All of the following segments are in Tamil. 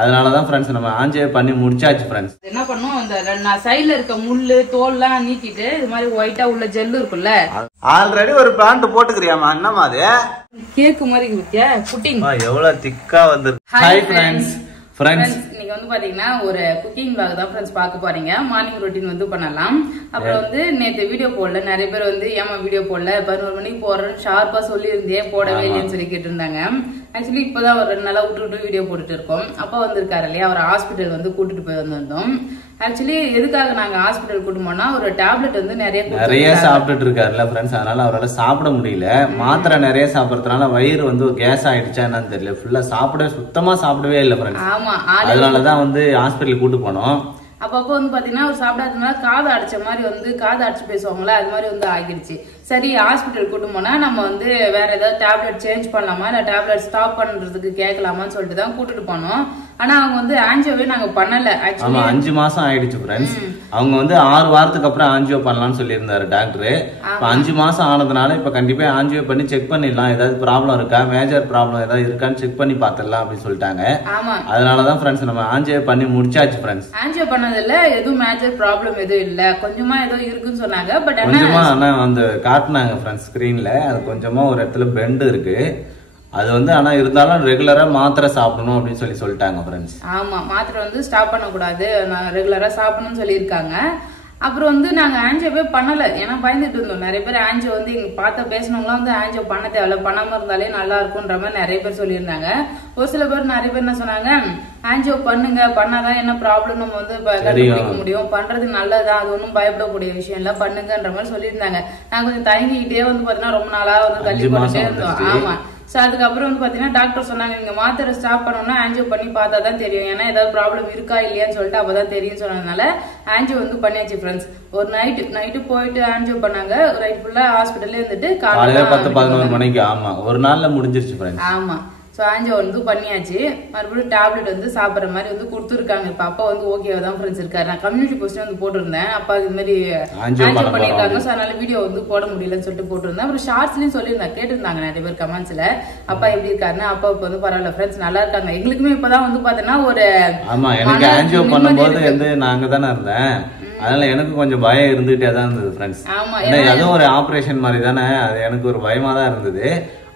அதனாலதான் ஃப்ரெண்ட்ஸ் நம்ம ஆஞ்சியோ பண்ணி முடிச்சாச்சு ஃப்ரெண்ட்ஸ். என்ன பண்ணுவோம், இந்த சைடுல இருக்க முள்ளு தோல்லாம் நீக்கிட்டு இது மாதிரி ஒயிட்டா உள்ள ஜெல் இருக்குல்ல. ஆல்ரெடி ஒரு பிளான்ட் போட்டுக்கிறியாமா? என்னமா அது கேக்கு மாதிரி இருக்கியா புட்டிங் எவ்வளவு திக்கா வந்துருக்கு. Hi friends. இன்னைக்கு வந்து பாத்தீங்கன்னா ஒரு குக்கிங் vlog தான் ஃப்ரெண்ட்ஸ் பார்க்க போறீங்க. மார்னிங் ரொட்டீன் வந்து பண்ணலாம். அப்புறம் வந்து நேத்து வீடியோ போடல, நிறைய பேர் வந்து ஏமா வீடியோ போடல 11 மணிக்கு போறேன்னு ஷார்ப்பா சொல்லி இருந்தேன், போடவே இல்லைன்னு சொல்லி கேட்டு இருந்தாங்க. ஆக்சுவலி இப்பதான் ஒரு 2 நாளா விட்டு வீடியோ போட்டுட்டு இருக்கோம். அப்பா வந்திருக்காரு இல்லையா, அவர் ஹாஸ்பிட்டல் வந்து கூட்டிட்டு போய் வந்திருந்தோம். ஆக்சுவலி எதுக்காக நாங்க ஹாஸ்பிட்டல் கூட்டு போனா, ஒரு டேப்லெட் வந்து நிறைய சாப்பிட்டுட்டு இருக்காருல்ல ஃப்ரெண்ட்ஸ், அதனால அவரால் சாப்பிட முடியல. மாத்திரை நிறைய சாப்பிடறதுனால வயிறு வந்து கேஸ் ஆயிடுச்சா என்னன்னு தெரியல, ஃபுல்லா சுத்தமா சாப்பிடவே இல்லை ஃப்ரெண்ட்ஸ். அதனாலதான் வந்து ஹாஸ்பிட்டல் கூட்டு போனோம். அப்பப்போ வந்து பாத்தீங்கன்னா அவர் சாப்பிடாததுனால காது அடைச்ச மாதிரி வந்து காது அடைச்சு பேசுவாங்களா, அது மாதிரி வந்து ஆகிடுச்சு. சரி ஹாஸ்பிட்டல் கூட்டு போனா நம்ம வந்து வேற ஏதாவது டேப்லெட் சேஞ்ச் பண்ணலாமா, இல்ல டேப்லெட் ஸ்டாப் பண்றதுக்கு கேட்கலாமான்னு சொல்லிட்டு தான் கூட்டிட்டு போனோம். ஆனா அவங்க வந்து ஆஞ்சியோவே நாங்க பண்ணல. ஆக்சுவலி 5 மாசம் ஆயிடுச்சு ஃப்ரெண்ட்ஸ். அவங்க வந்து 6 வாரத்துக்கு அப்புறம் ஆஞ்சியோ பண்ணலாம்னு சொல்லி இருந்தாரு டாக்டர். இப்ப 5 மாசம் ஆனதுனால இப்ப கண்டிப்பா ஆஞ்சியோ பண்ணி செக் பண்ணிடலாம், ஏதாவது ப்ராப்ளம் இருக்கா, மேஜர் ப்ராப்ளம் ஏதாவது இருக்கான்னு செக் பண்ணி பாத்துடலாம் அப்படின்னு சொல்லிட்டாங்க. அதனாலதான் ஃப்ரெண்ட்ஸ் நம்ம ஆஞ்சியோ பண்ணி முடிச்சாச்சு ஃப்ரெண்ட்ஸ். ஆஞ்சியோ பண்ணதுல எதுவும் மேஜர் ப்ராப்ளம் எதுவும் இல்ல, கொஞ்சமா ஏதோ இருக்குன்னு சொன்னாங்க. பட் கொஞ்சமா ஆனா வந்து காட்டினாங்க ஃப்ரெண்ட்ஸ் ஸ்கிரீன்ல, அது கொஞ்சமா ஒரு இடத்துல பெண்ட் இருக்கு. அது வந்து ஆனா இருந்தாலும் ரெகுலரா மாத்திரை சாப்பிடணும் அப்படின்னு சொல்லிட்டாங்க ஃப்ரெண்ட்ஸ். ஆமா, மாத்திரை வந்து ஸ்டாப் பண்ண கூடாது, ரெகுலரா சாப்பிடணும்னு சொல்லியிருக்காங்க. அப்புறம் வந்து நாங்க ஆஞ்சியோவே பண்ணல, ஏன்னா பயந்துட்டு இருந்தோம். நிறைய பேர் ஆஞ்சியோ வந்து எங்க பார்த்த பேசினவங்களாம் வந்து ஆஞ்சியோ பண்ண தேவையில்ல, பண்ணாம இருந்தாலே நல்லா இருக்கும்ன்ற மாதிரி நிறைய பேர் சொல்லியிருந்தாங்க. ஒரு சில பேர் நிறைய பேர் என்ன சொன்னாங்க, ஆஞ்சியோ பண்ணுங்க, பண்ணாதான் என்ன ப்ராப்ளம் நம்ம வந்து கண்டுபிடிக்க முடியும், பண்றது நல்லதான், அது ஒன்றும் பயப்படக்கூடிய விஷயம் இல்ல, பண்ணுங்கன்ற மாதிரி சொல்லியிருந்தாங்க. நாங்க கொஞ்சம் தயங்கிக்கிட்டே வந்து பாத்தீங்கன்னா ரொம்ப நாளா வந்து தள்ளி போட்டுட்டே இருந்தோம். ஆமா. சோ அதுக்கப்புறம் வந்து பாத்தீங்கன்னா டாக்டர் சொன்னாங்க, நீங்க மாத்திரை ஸ்டாப் பண்ணணும்னா ஆஞ்சியோ பண்ணி பார்த்தா தான் தெரியும், ஏன்னா ஏதாவது ப்ராப்ளம் இருக்கா இல்லையான்னு சொல்லிட்டு அப்பதான் தெரியும் சொன்னதுனால ஆஞ்சியோ வந்து பண்ணியாச்சு ஃப்ரெண்ட்ஸ். ஒரு நைட்டு போயிட்டு ஆஞ்சியோ பண்ணாங்க, ரைட் ஃபுல்லா ஹாஸ்பிட்டல்ல இருந்துட்டு காலையில 10-11 மணிக்கு. ஆமா, ஒரு நாள்ல முடிஞ்சிருச்சு ஃப்ரெண்ட்ஸ். ஆமா. ஸோ ஆஞ்சியோ வந்து பண்ணியாச்சு. மறுபடியும் டேப்லெட் வந்து சாப்பிட்ற மாதிரி வந்து கொடுத்துருக்காங்க. இப்போ அப்பா வந்து ஓகேவா தான் ஃப்ரெண்ட்ஸ் இருக்காரு. நான் கம்யூனிட்டி போஸ்ட் வந்து போட்டிருந்தேன், அப்பா இது மாதிரி ஆஞ்சியோ பண்ணியிருக்காங்க. ஸோ அதனால வீடியோ வந்து போட முடியலன்னு சொல்லிட்டு போட்டிருந்தேன். அப்புறம் ஷார்ட்ஸ்லயும் சொல்லியிருந்தேன், கேட்டிருந்தாங்க நிறைய பேர் கமெண்ட்ஸ்ல, அப்பா எப்படி இருக்காருன்னு. அப்பா இப்போ வந்து பரவாயில்ல ஃப்ரெண்ட்ஸ், நல்லா இருக்காங்க. எங்களுக்குமே இப்பதான் வந்து பாத்தீங்கன்னா ஒரு எனக்கு ஆஞ்சியோ பண்ணும்போது வந்து நாங்க தானே இருந்தேன், அதனால எனக்கு கொஞ்சம் பயம் இருந்துகிட்டே தான் இருந்தது ஃப்ரெண்ட்ஸ். அதுவும் ஒரு ஆபரேஷன் மாதிரி தானே, அது எனக்கு ஒரு பயமா தான் இருந்தது.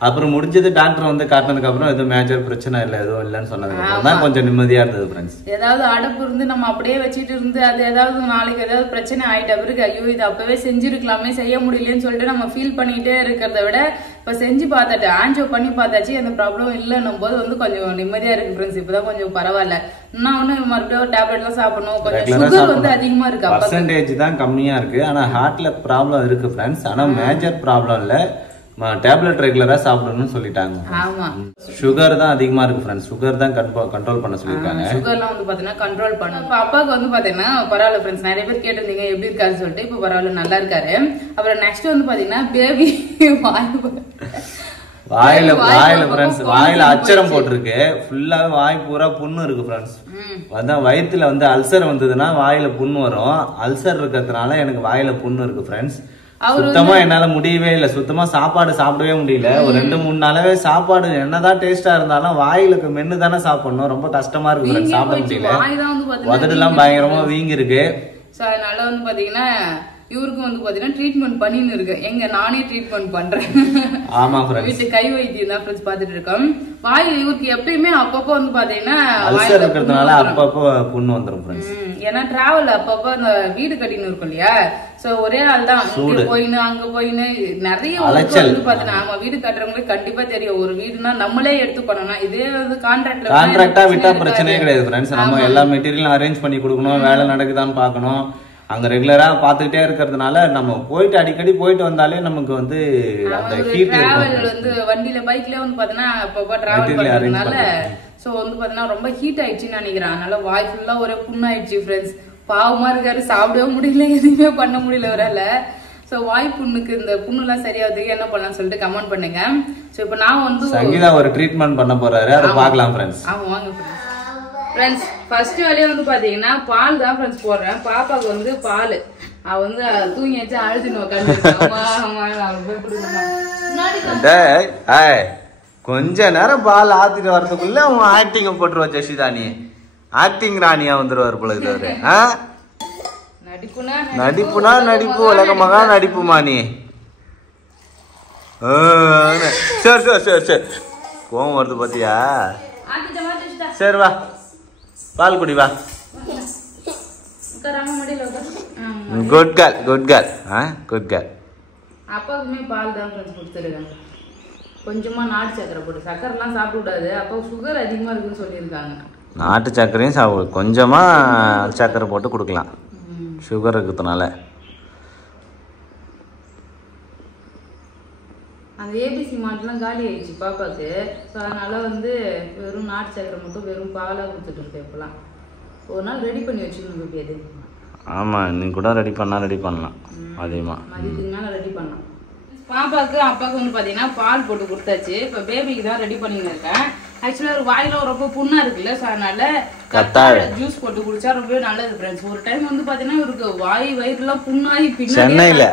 அப்புறம் முடிஞ்சது டாக்டர் வந்து காட்டினதுக்கு அப்புறம் எதுவும் மேஜர் பிரச்சனை இல்லை, எதுவும் இல்லைன்னு சொன்னதுக்கு அப்புறம் தான் கொஞ்சம் நிம்மதியா இருந்தது ஃப்ரெண்ட்ஸ். ஏதாவது அடப்பு இருந்து நம்ம அப்படியே வச்சுட்டு இருந்து அது ஏதாவது நாளைக்கு ஏதாவது பிரச்சனை ஆயிட்ட பிறகு ஐயோ இது அப்பவே செஞ்சிருக்கலாமே, செய்ய முடியலன்னு சொல்லிட்டு நம்ம ஃபீல் பண்ணிட்டே இருக்கிறத விட இப்ப செஞ்சு பார்த்தாச்சு, ஆஞ்சியோ பண்ணி பார்த்தாச்சு, அந்த ப்ராப்ளம் இல்லைன்னும் போது வந்து கொஞ்சம் நிம்மதியா இருக்கு ஃப்ரெண்ட்ஸ். இப்பதான் கொஞ்சம் பரவாயில்ல. இன்னும் ஒண்ணு மறுபடியும் டேப்லெட் எல்லாம் சாப்பிடணும், கொஞ்சம் சுகர் வந்து அதிகமா இருக்கு, பர்சன்டேஜ் தான் கம்மியா இருக்கு. ஆனா ஹார்ட்ல ப்ராப்ளம் இருக்கு ஃப்ரெண்ட்ஸ், ஆனா மேஜர் ப்ராப்ளம் இல்ல. டேப்லெட் ரெகுலரா சாப்பிடணும்னு சொல்லிட்டாங்க. ஆமா, சுகர் தான் அதிகமா இருக்கு ஃப்ரெண்ட்ஸ், சுகர் தான் கண்ட்ரோல் பண்ண சொல்லிருக்காங்க. சுகர்லாம் வந்து பாத்தீங்கன்னா கண்ட்ரோல் பண்ண. இப்ப அப்பாவுக்கு வந்து பாத்தீங்கன்னா பரவாயில்ல ஃப்ரெண்ட்ஸ், நிறைய பேர் கேட்டிருந்தீங்க எப்படி இருக்காருன்னு சொல்லிட்டு, இப்ப பரவாயில்ல நல்லா இருக்காரு. அப்புறம் நெக்ஸ்ட் வந்து பாத்தீங்கன்னா பேபி வாயில ஃப்ரெண்ட்ஸ், வாயில அச்சரம் போட்டிருக்கு, ஃபுல்லாவே வாய் பூரா புண்ணு இருக்கு ஃப்ரெண்ட்ஸ். அதான் வயிற்றுல வந்து அல்சர் வந்ததுன்னா வாயில புண்ணு வரும், அல்சர் இருக்கிறதுனால எனக்கு வாயில புண்ணு இருக்கு ஃப்ரெண்ட்ஸ். சுத்தமா என்னால முடியவே இல்லை, சுத்தமா சாப்பாடு சாப்பிடவே முடியல. ஒரு 2-3 நாளாவே சாப்பாடு என்னதான் டேஸ்டா இருந்தாலும் வாயில மென்னு தானே சாப்பிடணும், ரொம்ப கஷ்டமா இருக்கு, சாப்பிட முடியல. உதடு எல்லாம் பயங்கரமா வீங்கி இருக்கு. அதனால வந்து பாத்தீங்கன்னா இவருக்கும் வந்து பாத்தீங்கன்னா ட்ரீட்மெண்ட் பண்ணின்னு இருக்கு. எங்க நானே ட்ரீட்மெண்ட் பண்றேன். ஆமா ஃப்ரெண்ட்ஸ், வீட்டு கை வைத்தியம் தான் ஃப்ரெண்ட்ஸ் பாத்துட்டு இருக்கோம். வாய் இவருக்கு எப்பயுமே அப்பப்போ வந்து பாத்தீங்கன்னா அல்சர் இருக்கிறதுனால அப்பப்போ புண்ணு வந்துரும் ஃப்ரெண்ட்ஸ். ஏன்னா டிராவல் அப்பப்போ அந்த வீடு கட்டின்னு இருக்கும் இல்லையா, சோ ஒரே ஆள் தான் இங்க போயின்னு அங்க போயின்னு நிறைய வந்து பாத்தீங்கன்னா, ஆமா வீடு கட்டுறவங்களுக்கு கண்டிப்பா தெரியும், ஒரு வீடுனா நம்மளே எடுத்து பண்ணணும். இதே வந்து கான்ட்ராக்டா விட்டா பிரச்சனையே கிடையாது ஃப்ரெண்ட்ஸ். நம்ம எல்லா மெட்டீரியலும் அரேஞ்ச் பண்ணி கொடுக்கணும், வேலை நடக்குதான்னு பாக்கணும். அங்க ரெகுலரா பாத்துக்கிட்டே இருக்கிறதுனால நம்ம போயிட்டு அடிக்கடி போயிட்டு வந்தாலே நமக்கு வந்து அந்த ஹீட் வந்து வண்டியில பைக்ல வந்து பாத்தீங்கன்னா அப்பப்ப டிராவல் பண்றதுனால சோ வந்து பாத்தீங்கன்னா ரொம்ப ஹீட் ஆயிடுச்சுன்னு நினைக்கிறேன். அதனால வாய் ஃபுல்லா ஒரே புண்ணாயிடுச்சு ஃப்ரெண்ட்ஸ். பாவமா இருக்காரு, சாப்பிடவே முடியல, எதுவுமே பண்ண முடியல அவரால. சோ வாய் புண்ணுக்கு இந்த புண்ணு எல்லாம் சரியாவதுக்கு என்ன பண்ணலாம்னு சொல்லிட்டு கமெண்ட் பண்ணுங்க. சோ இப்ப நான் வந்து சங்கீதா ஒரு ட்ரீட்மெண்ட் பண்ண போறாரு, அதை பார்க்கலாம் ஃப்ரெண்ட்ஸ். ஆமா வாங்க ஃப்ரெண்ட்ஸ். ஃபர்ஸ்ட் வேலையை வந்து பாத்தீங்கன்னா பால் தான் ஃப்ரெண்ட்ஸ் போடுறேன். பாப்பாவுக்கு வந்து பால் அவ வந்து தூங்கி வச்சு அழுதுன்னு உட்காந்து கொஞ்ச நேரம் பால் ஆத்திட்டு வரதுக்குள்ள அவன் ஆக்டிங்க போட்டுருவா ஜெஷிதா. நீ ஆக்டிங் ராணியா வந்துருவார் போல இது. நடிப்புனா நடிப்பு, உலகமாக நடிப்புமா நீ. சரி சரி சரி சரி, கோவம் வருது பாத்தியா? சரி வா, பால் குடி வா. Good girl, good girl, good girl. அப்பாவுக்குமே பால் தான் கொடுத்துருக்காங்க. கொஞ்சமா நாட்டு சக்கரை போட்டு, சக்கரைலாம் சாப்பிட கூடாது, அப்போ சுகர் அதிகமா இருக்குன்னு சொல்லியிருக்காங்க. நாட்டு சக்கரையும் சாப்பிடு, கொஞ்சமா சக்கரை போட்டு கொடுக்கலாம் சுகர் இருக்கிறதுனால. அந்த ஏபிசி மாட்டுலாம் காலி ஆயிடுச்சு பாப்பாக்கு. ஸோ அதனால வந்து வெறும் நாட்டு சக்கரை மட்டும் வெறும் பாலாக கொடுத்துட்டு இருக்கேன் இப்போலாம். ஒரு நாள் ரெடி பண்ணி வச்சுக்கணும் அது. ஆமாம், நீ கூட ரெடி பண்ணலாம் அதிகமாக. மதியத்துக்கு மேலே ரெடி பண்ணலாம். பாப்பாவுக்கு அப்பாவுக்கு வந்து பார்த்தீங்கன்னா பால் போட்டு கொடுத்தாச்சு. இப்போ பேபிக்கு தான் ரெடி பண்ணின்னு இருக்கேன். ஆக்சுவலாக ஒரு வாயில ரொம்ப புண்ணா இருக்குல்ல, ஸோ அதனால கத்தாழை ஜூஸ் போட்டு குடிச்சா ரொம்பவே நல்லது ஃப்ரெண்ட்ஸ். ஒரு டைம் வந்து பார்த்தீங்கன்னா இவருக்கு வயிறுலாம் புண்ணாகி பின்னாடி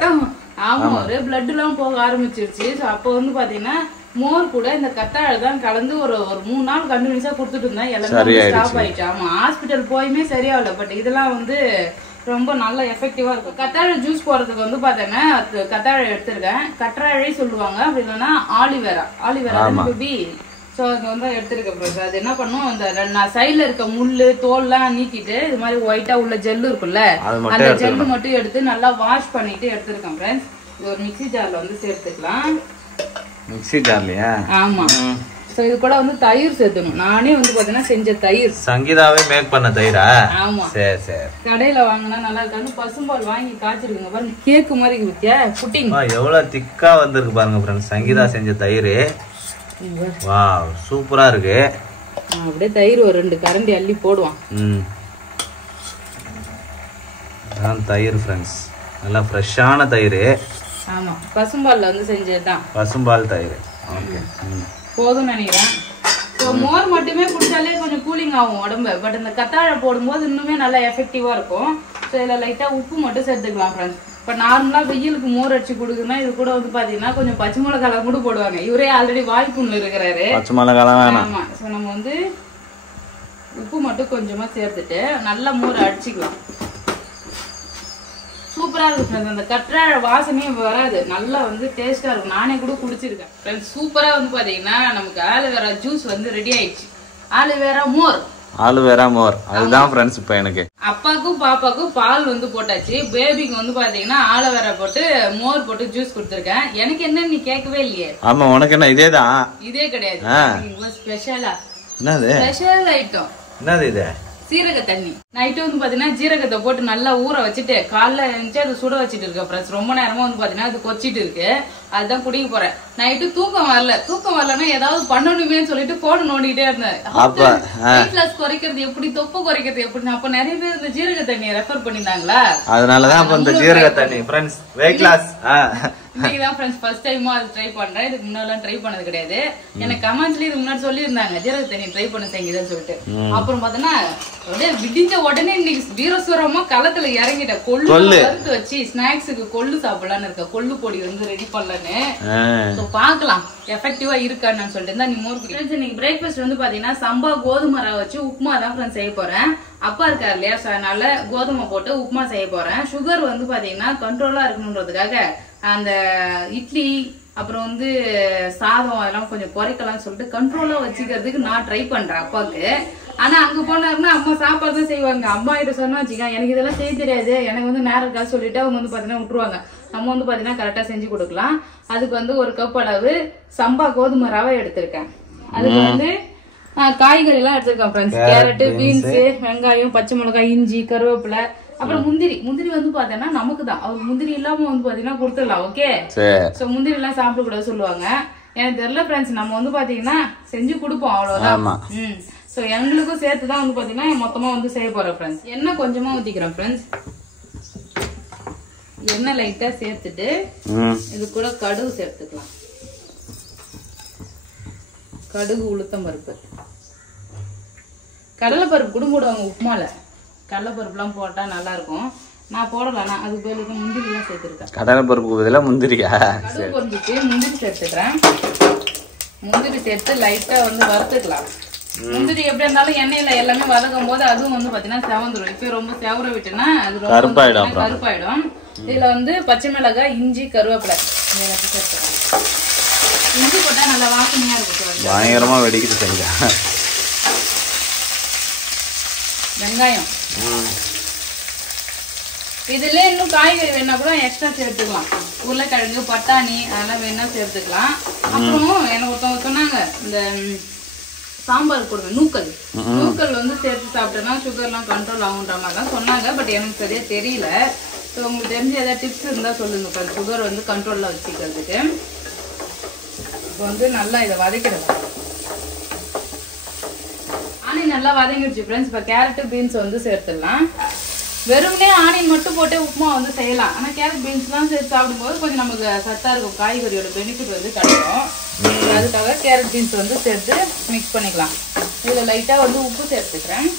ஆமா ஒரே பிளட் எல்லாம் போக ஆரம்பிச்சிருச்சு. ஸோ அப்போ வந்து பாத்தீங்கன்னா மோர் கூட இந்த கத்தாழை தான் கலந்து ஒரு 3 நாள் கண்டினியூஸா கொடுத்துட்டு இருந்தேன். எல்லாமே ஸ்டாப் ஆயிடுச்சு. ஆமா, ஹாஸ்பிட்டல் போயுமே சரியாகல. பட் இதெல்லாம் வந்து ரொம்ப நல்ல எஃபெக்டிவா இருக்கும். கத்தாழை ஜூஸ் போடுறதுக்கு வந்து பாத்தீங்கன்னா கத்தாழை எடுத்திருக்கேன். கற்றாழை சொல்லுவாங்க, அப்படி இல்லைன்னா ஆலிவேரா பேபி. ஸோ அது வந்து எடுத்துருக்கேன். அது என்ன பண்ணும், அந்த சைட்ல இருக்க முள்ளு தோல்லாம் நீக்கிட்டு இது மாதிரி ஒயிட்டா உள்ள ஜெல்லு இருக்குல்ல, அந்த ஜெல்லு மட்டும் எடுத்து நல்லா வாஷ் பண்ணிட்டு எடுத்துருக்கேன் ஃப்ரெண்ட்ஸ். இது ஒரு மிக்ஸி ஜார்ல வந்து சேர்த்துக்கலாம். மிக்ஸி ஜார்லயா? ஆமா. ஸோ இது கூட வந்து தயிர் சேர்த்துணும். நானே வந்து பாத்தீங்கன்னா செஞ்ச தயிர். சங்கீதாவே மேக் பண்ண தயிரா? ஆமா. சரி சரி. கடையில வாங்கினா நல்லா இருக்காது. பசும்பால் வாங்கி காய்ச்சிருக்குங்க பாருங்க, கேக்கு மாதிரி இருக்கியா புட்டிங். எவ்வளவு திக்கா வந்திருக்கு பாருங்க ஃப்ரெண்ட்ஸ், சங்கீதா செஞ்ச தயிர். வாவ், சூப்பரா இருக்கு. அப்படியே தயிர் ஒரு 2 கரண்டி அள்ளி போடுவான். தயிர் ஃப்ரெண்ட்ஸ், நல்லா ஃப்ரெஷ்ஷான தயிர். ஆமா, பசும்பால்ல வந்து செஞ்சதுதான். பசும்பால் தயிர். ஓகே, போதும் நினைக்கிறேன். மோர் மட்டுமே குடிச்சாலே கொஞ்சம் கூலிங் ஆகும் உடம்பு. பட் இந்த கத்தாழை போடும்போது இன்னுமே நல்லா எஃபெக்டிவா இருக்கும். ஸோ இதில் லைட்டா உப்பு மட்டும் சேர்த்துக்கலாம் ஃப்ரெண்ட்ஸ். இப்போ நார்மலா வெயிலுக்கு மோர் அடிச்சு கொடுக்குன்னா இது கூட வந்து பாத்தீங்கன்னா கொஞ்சம் பச்சை மிளகாலாம் கூட போடுவாங்க. இவரே ஆல்ரெடி வாய்ப்புன்னு இருக்கிறாரு. பச்சை மிளகாலாம் வேணாம். ஆமா. ஸோ நம்ம வந்து உப்பு மட்டும் கொஞ்சமா சேர்த்துட்டு நல்லா மோர் அடிச்சுக்கலாம். சூப்பரா இருக்கு ஃப்ரெண்ட்ஸ். அந்த கற்றாழை வாசனையே வராது, நல்லா வந்து டேஸ்டா இருக்கும். நானே கூட குடிச்சிருக்கேன் ஃப்ரெண்ட்ஸ். சூப்பரா வந்து பாத்தீங்கன்னா நமக்கு ஆலோவேரா ஜூஸ் வந்து ரெடி ஆயிடுச்சு. ஆலோவேரா மோர் அதுதான் ஃப்ரெண்ட்ஸ். இப்போ எனக்கு அப்பாக்கும் பாப்பாக்கும் பால் வந்து போட்டாச்சு. பேபிக்கு வந்து பாத்தீங்கன்னா ஆலோவேரா போட்டு மோர் போட்டு ஜூஸ் கொடுத்துருக்கேன். எனக்கு என்ன நீ கேட்கவே இல்லையே? ஆமா, உனக்கு என்ன இதேதான்? இதே கிடையாது, ஸ்பெஷலா. என்னது ஸ்பெஷல் ஐட்டம்? என்னது இது? சீரக தண்ணி. நைட்டு வந்து பாத்தீங்கன்னா ஜீரகத்தை போட்டு நல்லா ஊற வச்சுட்டு காலைல இருந்துச்சு அதை சுட வச்சுட்டு இருக்கேன் ஃப்ரெண்ட்ஸ். ரொம்ப நேரமா வந்து பாத்தீங்கன்னா அது கொச்சிட்டு இருக்கு, அதுதான் குடிக்க போறேன். நைட்டு தூக்கம் வரலன்னா ஏதாவது பண்ணணுமே சொல்லிட்டு போன் நோண்டிட்டே இருந்தேன். வெயிட் லாஸ் குறைக்கிறது எப்படி, தொப்பை குறைக்கிறது எப்படி. அப்ப நிறைய பேர் இந்த ஜீரக தண்ணியை ரெஃபர் பண்ணிருந்தாங்களா, அதனாலதான் இந்த ஜீரக தண்ணி ஃப்ரெண்ட்ஸ் வெயிட் லாஸ். இன்னைக்குதான் ஃப்ரெண்ட்ஸ் ஃபர்ஸ்ட் டைமா அது ட்ரை பண்றேன். இதுக்கு முன்னாடி ட்ரை பண்ணது கிடையாது. எனக்கு கமெண்ட்ஸ்ல இதுக்கு முன்னாடி சொல்லியிருந்தாங்க ஜீரக தண்ணி ட்ரை பண்ண செய்யுதுன்னு சொல்லிட்டு. அப்புறம் பாத்தீங்கன்னா அப்படியே விடிஞ்ச உடனே இன்னைக்கு வீரசுரமா களத்துல இறங்கிட்டேன். கொள்ளு வறுத்து வச்சு ஸ்நாக்ஸுக்கு கொள்ளு சாப்பிடலான்னு இருக்க. கொள்ளு பொடி வந்து ரெடி பண்ணலான்னு பாக்கலாம் எஃபெக்டிவா இருக்கான்னு சொல்லிட்டு நீ மோர் குடி. இன்னைக்கு பிரேக்ஃபாஸ்ட் வந்து பாத்தீங்கன்னா சம்பா கோதுமை ரவை வச்சு உப்புமா தான் ஃப்ரெண்ட்ஸ் செய்ய போறேன். அப்பா இருக்காரு இல்லையா, அதனால கோதுமை போட்டு உப்புமா செய்ய போறேன். சுகர் வந்து பாத்தீங்கன்னா கண்ட்ரோலா இருக்கணும்ன்றதுக்காக அந்த இட்லி அப்புறம் வந்து சாதம் அதெல்லாம் கொஞ்சம் குறைக்கலாம்னு சொல்லிட்டு கண்ட்ரோலா வச்சுக்கிறதுக்கு நான் ட்ரை பண்றேன் அப்பாவுக்கு. ஆனா அங்க போனாருன்னா அம்மா சாப்பாடு தான் செய்வாங்க. அம்மா கிட்ட சொன்னா வச்சுக்கா எனக்கு இதெல்லாம் செய்ய தெரியாது, எனக்கு வந்து நேரம் இருக்காது சொல்லிட்டு அவங்க வந்து பாத்தீங்கன்னா விட்டுருவாங்க. நம்ம வந்து பாத்தீங்கன்னா கரெக்டா செஞ்சு கொடுக்கலாம். அதுக்கு வந்து 1 கப் அளவு சம்பா கோதுமை ரவை எடுத்திருக்கேன். அதுக்கு வந்து காய்கறி எல்லாம் எடுத்திருக்கேன் ஃப்ரெண்ட்ஸ். கேரட், பீன்ஸ், வெங்காயம், பச்சை மிளகாய், இஞ்சி, கருவேப்பிலை, அப்புறம் முந்திரி வந்து பாத்தீங்கன்னா நமக்கு தான். அவர் முந்திரி இல்லாம வந்து பாத்தீங்கன்னா கொடுத்துடலாம். ஓகே, சோ முந்திரி எல்லாம் சாப்பிட கூட சொல்லுவாங்க. எனக்கு தெரியல ஃப்ரெண்ட்ஸ், நம்ம வந்து பாத்தீங்கன்னா செஞ்சு கொடுப்போம் அவ்வளவுதான். சோ எங்களுக்கும் சேர்த்துதான் வந்து பாத்தீங்கன்னா மொத்தமா வந்து செய்ய போறேன் ஃப்ரெண்ட்ஸ். எண்ணெய் கொஞ்சமா ஊத்திக்கிறேன் ஃப்ரெண்ட்ஸ். எண்ணெய் லைட்டா சேர்த்துட்டு இது கூட கடுகு சேர்த்துக்கலாம். கடுகு, உளுத்தம் பருப்பு, கடலைப்பருப்பு கூட போடுவாங்க உப்புமால. கடலைப்பருப்பு எல்லாம் போட்டா நல்லா இருக்கும். நான் போடலாம், அதுக்கு பேருக்கு முந்திரி எல்லாம் சேர்த்துருக்கேன். கடலைப்பருப்பு பதிலா முந்திரியா? கடுகு பொரிஞ்சிட்டு முந்திரி சேர்த்துக்கிறேன். முந்திரி சேர்த்து லைட்டா வந்து வறுத்துக்கலாம். முந்திரி எப்படி இருந்தாலும் எண்ணெயில எல்லாமே வதக்கும் போது அதுவும் வந்து பாத்தீங்கன்னா செவந்துடும். இப்ப ரொம்ப செவர விட்டுனா அது ரொம்ப கருப்பாயிடும். இதுல வந்து பச்சை மிளகாய், இஞ்சி, கருவேப்பிலை சேர்த்துக்கலாம். இஞ்சி போட்டா நல்லா வாசனையா இருக்கும். பயங்கரமா வெடிக்குது சரியா. வெங்காயம், இதுல இன்னும் காய்கறி வேணா கூட எக்ஸ்ட்ரா சேர்த்துக்கலாம். உருளைக்கிழங்கு, பட்டாணி அதெல்லாம் வேணா சேர்த்துக்கலாம். அப்புறம் எனக்கு ஒருத்தவங்க சொன்னாங்க இந்த சாம்பார் போடுங்க நூக்கல் வந்து சேர்த்து சாப்பிட்டோம்னா சுகர்லாம் கண்ட்ரோல் ஆகுன்ற மாதிரி தான் சொன்னாங்க. பட் எனக்கு சரியா தெரியல. ஸோ உங்களுக்கு தெரிஞ்ச ஏதாவது டிப்ஸ் இருந்தா சொல்லுங்க. சுகர் வந்து கண்ட்ரோல்ல வச்சுக்கிறதுக்கு. இப்போ வந்து நல்லா இதை வதக்கிடலாம். ஆனியன் நல்லா வதங்கிடுச்சு ஃப்ரெண்ட்ஸ். இப்போ கேரட்டு, பீன்ஸ் வந்து சேர்த்துடலாம். வெறும்னே ஆனியன் மட்டும் போட்டு உப்புமா வந்து செய்யலாம். ஆனால் கேரட், பீன்ஸ்லாம் சேர்த்து சாப்பிடும்போது கொஞ்சம் நமக்கு சத்தா இருக்கும். காய்கறியோட பெனிஃபிட் வந்து கிடைக்கும். அதுக்காக கேரட், பீன்ஸ் வந்து சேர்த்து மிக்ஸ் பண்ணிக்கலாம். இதில் லைட்டாக வந்து உப்பு சேர்த்துக்கிறேன்.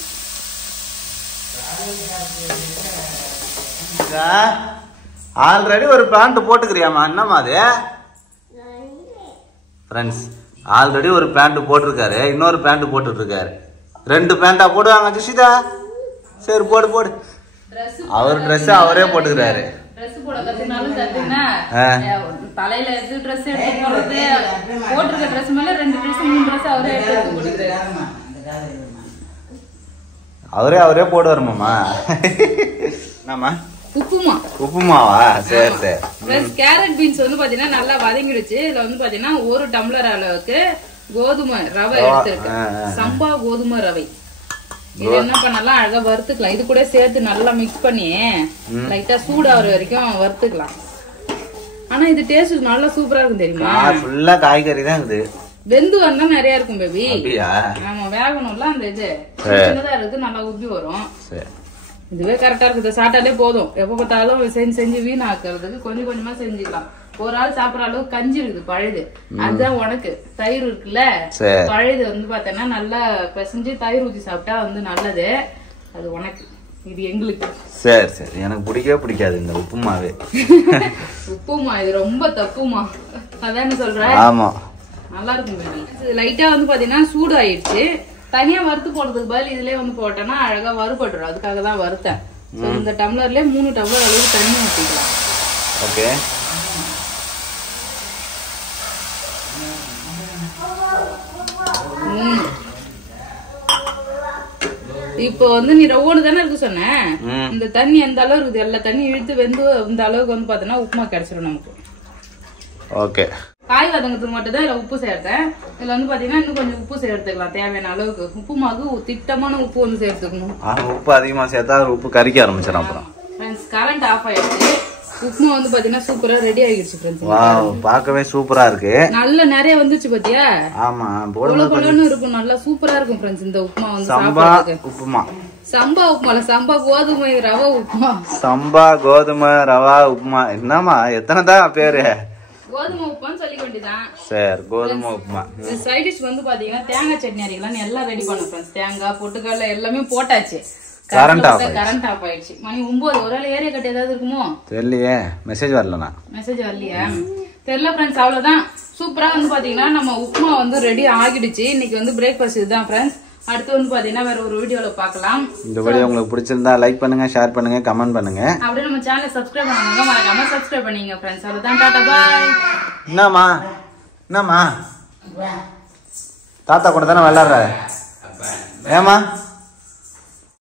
ஆல்ரெடி ஒரு பேண்ட் போட்டுக்கிறியாமா? என்னம்மா அது? ஃப்ரெண்ட்ஸ் ஆல்ரெடி ஒரு பேண்ட் போட்டிருக்காரு, இன்னொரு பேண்ட் போட்டுட்டு இருக்காரு. 2 பேண்டா போடுவாங்க ஜிஷிதா? சரி போடு. அவர் ட்ரெஸ் அவரே போட்டுக்கிறாரு. ட்ரெஸ் போட கத்துனாலும் தட்டுனா தலையில எடுத்து ட்ரெஸ் எடுத்து போடுறது, போட்டிருக்க ட்ரெஸ் மேல 2 ட்ரெஸ் 3 ட்ரெஸ் அவரே எடுத்து போட்டுக்கிறாரு. அவரே போடுவாருமாமா. என்னம்மா? உப்புமாவா? சரி சரி. கேரட், பீன்ஸ் வந்து பாத்தீங்கன்னா நல்லா வதங்கிடுச்சு. இதுல வந்து பாத்தீங்கன்னா 1 டம்ளர் அளவுக்கு கோதுமை ரவை எடுத்திருக்கேன். சம்பா கோதுமை ரவை. இது என்ன பண்ணலாம், அழகா வறுத்துக்கலாம். இது கூட சேர்த்து நல்லா மிக்ஸ் பண்ணி லைட்டா சூடாகிற வரைக்கும் வறுத்துக்கலாம். ஆனா இது டேஸ்ட் நல்லா சூப்பரா இருக்கும் தெரியுமா? ஃபுல்லா காய்கறி தான் இருக்குது. வெந்து வந்தா நிறைய இருக்கும் பேபி. ஆமா வேகணும்ல. அந்த இது சின்னதா இருக்குது, நல்லா உப்பி வரும். இதுவே கரெக்டா இருக்குது. சாப்பிட்டாலே போதும். எப்ப பார்த்தாலும் செஞ்சு வீணாக்குறதுக்கு கொஞ்சம் கொஞ்சமா செஞ்சுக்கலாம். ஒரு ஆள் சாப்பிடற அளவுக்கு கஞ்சி இருக்குது பழைது. அதுதான் உனக்கு. தயிர் இருக்குல்ல, பழைது வந்து பாத்தீங்கன்னா நல்லா பிசைஞ்சு தயிர் ஊத்தி சாப்பிட்டா வந்து நல்லது. அது உனக்கு, இது எங்களுக்கு. சரி சரி. எனக்கு பிடிக்காது இந்த உப்புமாவே. உப்புமா இது ரொம்ப தப்புமா. அதான் சொல்ற. ஆமா நல்லா இருக்கும். லைட்டா வந்து பாத்தீங்கன்னா சூடு ஆயிடுச்சு. தனியா வறுத்து போடுறதுக்கு பதில் இதுலயே வந்து போட்டோம்னா அழகா வறுபட்டுரும். அதுக்காக தான் வறுத்தேன். இந்த டம்ளர்ல 3 டம்ளர் அளவுக்கு தண்ணி ஊற்றிக்கலாம். ஓகே. இப்போ வந்து நீ ரவ்வோடு தானே இருக்கு சொன்ன. இந்த தண்ணி எந்த அளவு இருக்குது, எல்லா தண்ணி இழுத்து வெந்து இந்த அளவுக்கு வந்து பாத்தீங்கன்னா உப்புமா கிடைச்சிடும் நமக்கு. ஓகே. காய் வதங்கிறதுக்கு மட்டும் தான் இதுல உப்பு சேர்த்தேன். இதுல வந்து பாத்தீங்கன்னா இன்னும் கொஞ்சம் உப்பு சேர்த்துக்கலாம் தேவையான அளவுக்கு. உப்புமாக்கு திட்டமான உப்பு வந்து சேர்த்துக்கணும். உப்பு அதிகமா சேர்த்தா உப்பு கரிக்க ஆரம்பிச்சிடும். அப்புறம் கரண்ட் ஆஃப் ஆயிடுச்சு. உப்புமா வந்து பாத்தீங்கன்னா சூப்பரா ரெடி ஆயிடுச்சு ஃப்ரெண்ட்ஸ். வாவ், பார்க்கவே சூப்பரா இருக்கு. நல்ல நிறைய வந்துச்சு பாத்தியா? ஆமா, போலன்னு இருக்கும். நல்லா சூப்பரா இருக்கும் ஃப்ரெண்ட்ஸ் இந்த உப்புமா வந்து. சம்பா உப்புமா. சம்பா உப்புமா, சம்பா கோதுமை ரவா உப்புமா. சம்பா கோதுமை ரவா உப்புமா. என்னமா எத்தனை தான் பேரு? கோதுமை உப்புமான்னு சொல்லிக்க வேண்டியதான். சரி, கோதுமை உப்புமா. சைட் டிஷ் வந்து பாத்தீங்கன்னா தேங்காய் சட்னி அரைக்கலாம் எல்லாம் ரெடி பண்ண ஃப்ரெண்ட்ஸ். தேங்காய், பொட்டுக்கடலை எல்லாமே போட்டாச்சு. கரண்ட் ஆஃப் ஆயிடுச்சு. மணி 9. ஒரு வேளை ஏரியா கட்டு ஏதாவது இருக்குமோ தெரியலையே. மெசேஜ் வரலனா? மெசேஜ் வரலையா? தெரியல ஃப்ரெண்ட்ஸ். அவ்வளவுதான். சூப்பரா வந்து பாத்தீங்கன்னா நம்ம உப்புமா வந்து ரெடி ஆகிடுச்சு. இன்னைக்கு வந்து பிரேக்ஃபாஸ்ட் இதுதான் ஃப்ரெண்ட்ஸ். அடுத்து வந்து பாத்தீங்கன்னா வேற ஒரு வீடியோல பார்க்கலாம். இந்த வீடியோ உங்களுக்கு பிடிச்சிருந்தா லைக் பண்ணுங்க, ஷேர் பண்ணுங்க, கமெண்ட் பண்ணுங்க. அப்படியே நம்ம சேனலை சப்ஸ்கிரைப் பண்ணுங்க. மறக்காம சப்ஸ்கிரைப் பண்ணீங்க ஃப்ரெண்ட்ஸ். அவ்வளவுதான். டாடா பாய். என்னம்மா தாத்தா கூட தானே விளையாடுற? ஏமா